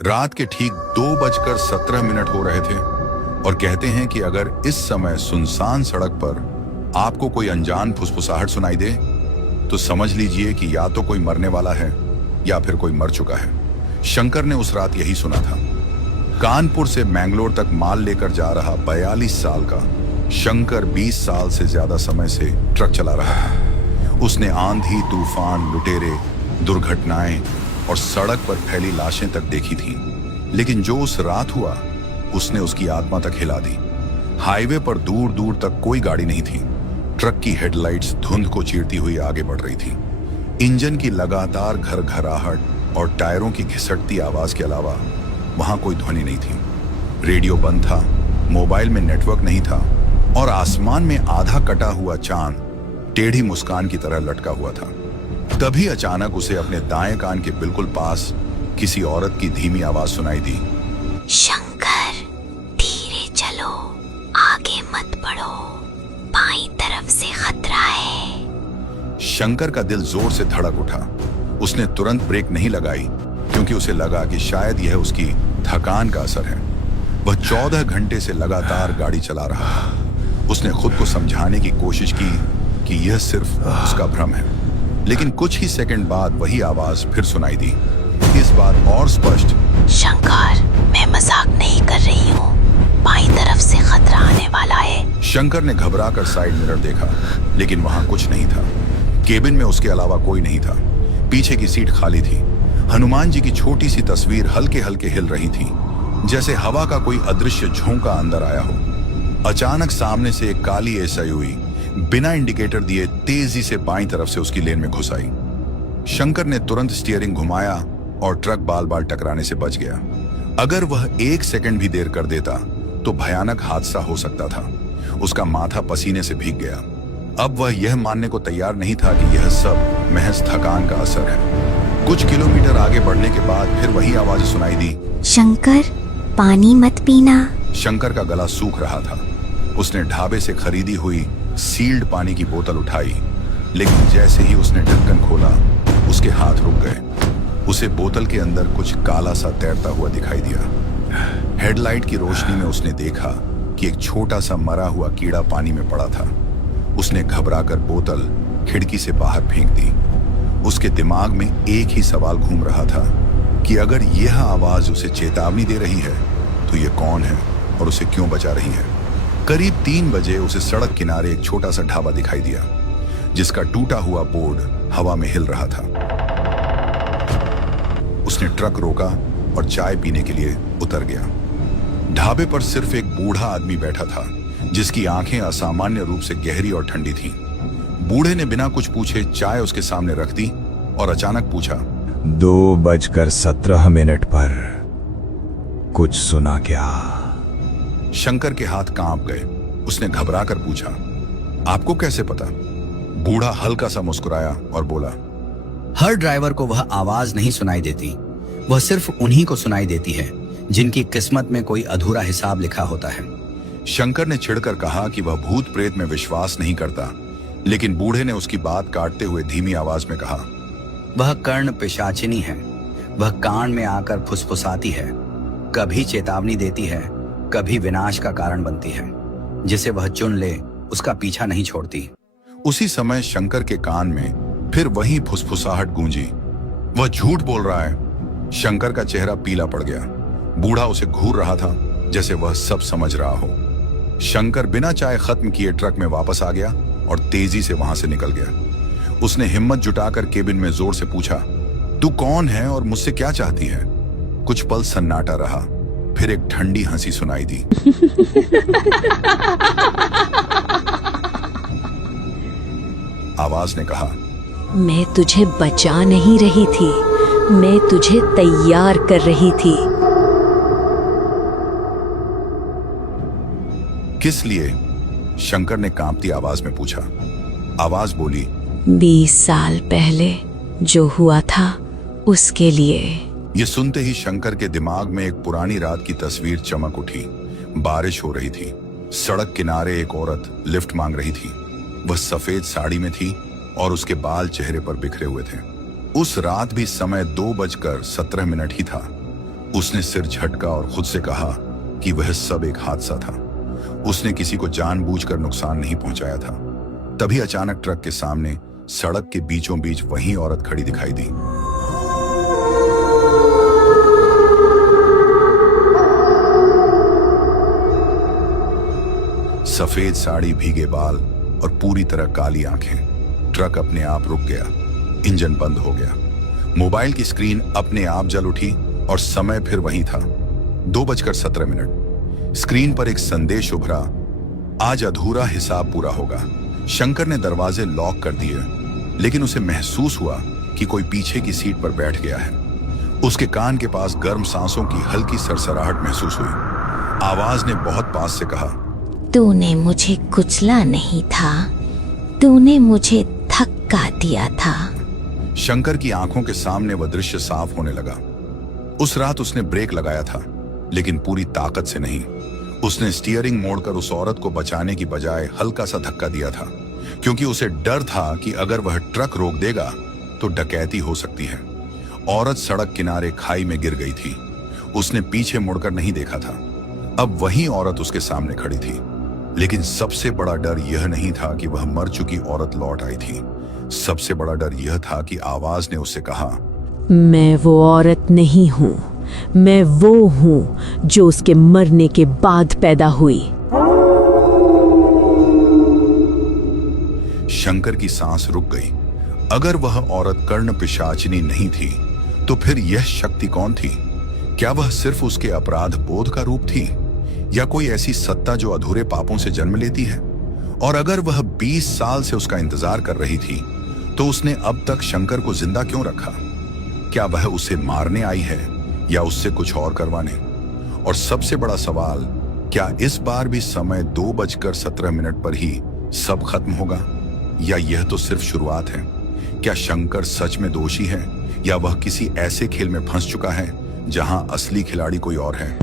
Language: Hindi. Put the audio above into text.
रात के ठीक 2:17 हो रहे थे और कहते हैं कि अगर इस समय सुनसान सड़क पर आपको कोई अनजान फुसफुसाहट सुनाई दे तो समझ लीजिए कि या तो कोई मरने वाला है या फिर कोई मर चुका है। शंकर ने उस रात यही सुना था। कानपुर से मैंगलोर तक माल लेकर जा रहा 42 साल का शंकर 20 साल से ज्यादा समय से ट्रक चला रहा था। उसने आंधी, तूफान, लुटेरे, दुर्घटनाएं और सड़क पर फैली लाशें तक देखी थी, लेकिन जो उस रात हुआ उसने उसकी आत्मा तक हिला दी। हाईवे पर दूर दूर तक कोई गाड़ी नहीं थी। ट्रक की हेडलाइट्स धुंध को चीरती हुई आगे बढ़ रही थी। इंजन की लगातार घरघराहट और टायरों की घिसटती आवाज के अलावा वहां कोई ध्वनि नहीं थी। रेडियो बंद था, मोबाइल में नेटवर्क नहीं था और आसमान में आधा कटा हुआ चांद टेढ़ी मुस्कान की तरह लटका हुआ था। तभी अचानक उसे अपने दाएं कान के बिल्कुल पास किसी औरत की धीमी आवाज सुनाई दी। शंकर, धीरे चलो, आगे मत बढ़ो, बाईं तरफ से खतरा है। शंकर का दिल जोर से धड़क उठा। उसने तुरंत ब्रेक नहीं लगाई क्योंकि उसे लगा कि शायद यह उसकी थकान का असर है। वह 14 घंटे से लगातार गाड़ी चला रहा था। उसने खुद को समझाने की कोशिश की कि यह सिर्फ उसका भ्रम है, लेकिन कुछ ही सेकंड बाद वही आवाज फिर सुनाई दी, इस बार और स्पष्ट। शंकर, मैं मजाक नहीं कर रही हूँ, बाईं तरफ से खतरा आने वाला है। शंकर ने घबराकर साइड मिरर देखा, लेकिन वहां कुछ नहीं था। केबिन में उसके अलावा कोई नहीं था। पीछे की सीट खाली थी। हनुमान जी की छोटी सी तस्वीर हल्के हल्के हिल रही थी, जैसे हवा का कोई अदृश्य झोंका अंदर आया हो। अचानक सामने से एक काली एसयूवी बिना इंडिकेटर दिए तेजी से बाईं तरफ से उसकी लेन में घुस आई। शंकर ने तुरंत स्टीयरिंग घुमाया और ट्रक बाल बाल टकराने से बच गया। अगर वह 1 सेकंड भी देर कर देता तो भयानक हादसा हो सकता था। उसका माथा पसीने से भीग गया। अब वह यह मानने को तैयार नहीं था कि यह सब महज थकान का असर है। कुछ किलोमीटर आगे बढ़ने के बाद फिर वही आवाज सुनाई दी। शंकर, पानी मत पीना। शंकर का गला सूख रहा था। उसने ढाबे से खरीदी हुई सील्ड पानी की बोतल उठाई, लेकिन जैसे ही उसने ढक्कन खोला उसके हाथ रुक गए। उसे बोतल के अंदर कुछ काला सा तैरता हुआ दिखाई दिया। हेडलाइट की रोशनी में उसने देखा कि एक छोटा सा मरा हुआ कीड़ा पानी में पड़ा था। उसने घबराकर बोतल खिड़की से बाहर फेंक दी। उसके दिमाग में एक ही सवाल घूम रहा था कि अगर यह आवाज उसे चेतावनी दे रही है तो यह कौन है और उसे क्यों बचा रही है। करीब 3 बजे उसे सड़क किनारे एक छोटा सा ढाबा दिखाई दिया, जिसका टूटा हुआ बोर्ड हवा में हिल रहा था। उसने ट्रक रोका और चाय पीने के लिए उतर गया। ढाबे पर सिर्फ एक बूढ़ा आदमी बैठा था, जिसकी आंखें असामान्य रूप से गहरी और ठंडी थीं। बूढ़े ने बिना कुछ पूछे चाय उसके सामने रख दी और अचानक पूछा, 2:17 पर कुछ सुना क्या? शंकर के हाथ कांप गए। उसने घबराकर पूछा, आपको कैसे पता? बूढ़ा हल्का सा मुस्कुराया और बोला, हर ड्राइवर को वह आवाज नहीं सुनाई देती। वह सिर्फ उन्हीं को सुनाई देती है जिनकी किस्मत में कोई अधूरा हिसाब लिखा होता है। शंकर ने चिढ़कर कहा कि वह भूत प्रेत में विश्वास नहीं करता, लेकिन बूढ़े ने उसकी बात काटते हुए धीमी आवाज में कहा, वह कर्ण पिशाचिनी है। वह कान में आकर फुसफुसाती है, कभी चेतावनी देती है, कभी विनाश का कारण बनती है। जिसे वह चुन ले उसका पीछा नहीं छोड़ती। उसी समय शंकर के कान में फिर वही फुसफुसाहट गूंजी, वह झूठ बोल रहा है। शंकर का चेहरा पीला पड़ गया। बूढ़ा उसे घूर रहा था जैसे वह सब समझ रहा हो। शंकर बिना चाय खत्म किए ट्रक में वापस आ गया और तेजी से वहां से निकल गया। उसने हिम्मत जुटाकर केबिन में जोर से पूछा, तू कौन है और मुझसे क्या चाहती है? कुछ पल सन्नाटा रहा, फिर एक ठंडी हंसी सुनाई दी। आवाज ने कहा, मैं तुझे बचा नहीं रही थी, मैं तुझे तैयार कर रही थी। किस लिए? शंकर ने कांपती आवाज में पूछा। आवाज बोली, 20 साल पहले जो हुआ था उसके लिए। ये सुनते ही शंकर के दिमाग में एक पुरानी रात की तस्वीर चमक उठी। बारिश हो रही थी। सड़क किनारे एक औरत लिफ्ट मांग रही थी। वह सफेद साड़ी में थी और उसके बाल चेहरे पर बिखरे हुए थे। उस रात भी समय 2:17 ही था। उसने सिर झटका और खुद से कहा कि वह सब एक हादसा था। उसने किसी को जानबूझकर नुकसान नहीं पहुंचाया था। तभी अचानक ट्रक के सामने सड़क के बीचों बीच वही औरत खड़ी दिखाई दी। सफेद साड़ी, भीगे बाल और पूरी तरह काली आंखें। ट्रक अपने आप रुक गया, इंजन बंद हो गया, मोबाइल की स्क्रीन अपने आप जल उठी और समय फिर वही था, 2:17। स्क्रीन पर एक संदेश उभरा, आज अधूरा हिसाब पूरा होगा। शंकर ने दरवाजे लॉक कर दिए, लेकिन उसे महसूस हुआ कि कोई पीछे की सीट पर बैठ गया है। उसके कान के पास गर्म सांसों की हल्की सरसराहट महसूस हुई। आवाज ने बहुत पास से कहा, तूने मुझे कुचला नहीं था, तूने मुझे धक्का दिया था। शंकर की आंखों के सामने वह दृश्य साफ होने लगा। उस रात उसने ब्रेक लगाया था, लेकिन पूरी ताकत से नहीं। उसने स्टीयरिंग मोड़कर उस औरत को बचाने की बजाय हल्का सा धक्का दिया था, क्योंकि उसे डर था कि अगर वह ट्रक रोक देगा तो डकैती हो सकती है। औरत सड़क किनारे खाई में गिर गई थी। उसने पीछे मुड़कर नहीं देखा था। अब वही औरत उसके सामने खड़ी थी, लेकिन सबसे बड़ा डर यह नहीं था कि वह मर चुकी औरत लौट आई थी। सबसे बड़ा डर यह था कि आवाज ने उससे कहा, मैं वो औरत नहीं हूं, मैं वो हूं जो उसके मरने के बाद पैदा हुई। शंकर की सांस रुक गई। अगर वह औरत कर्ण पिशाचिनी नहीं थी, तो फिर यह शक्ति कौन थी? क्या वह सिर्फ उसके अपराध बोध का रूप थी, या कोई ऐसी सत्ता जो अधूरे पापों से जन्म लेती है? और अगर वह 20 साल से उसका इंतजार कर रही थी, तो उसने अब तक शंकर को जिंदा क्यों रखा? क्या वह उसे मारने आई है या उससे कुछ और करवाने? और सबसे बड़ा सवाल, क्या इस बार भी समय 2:17 पर ही सब खत्म होगा, या यह तो सिर्फ शुरुआत है? क्या शंकर सच में दोषी है, या वह किसी ऐसे खेल में फंस चुका है जहां असली खिलाड़ी कोई और है?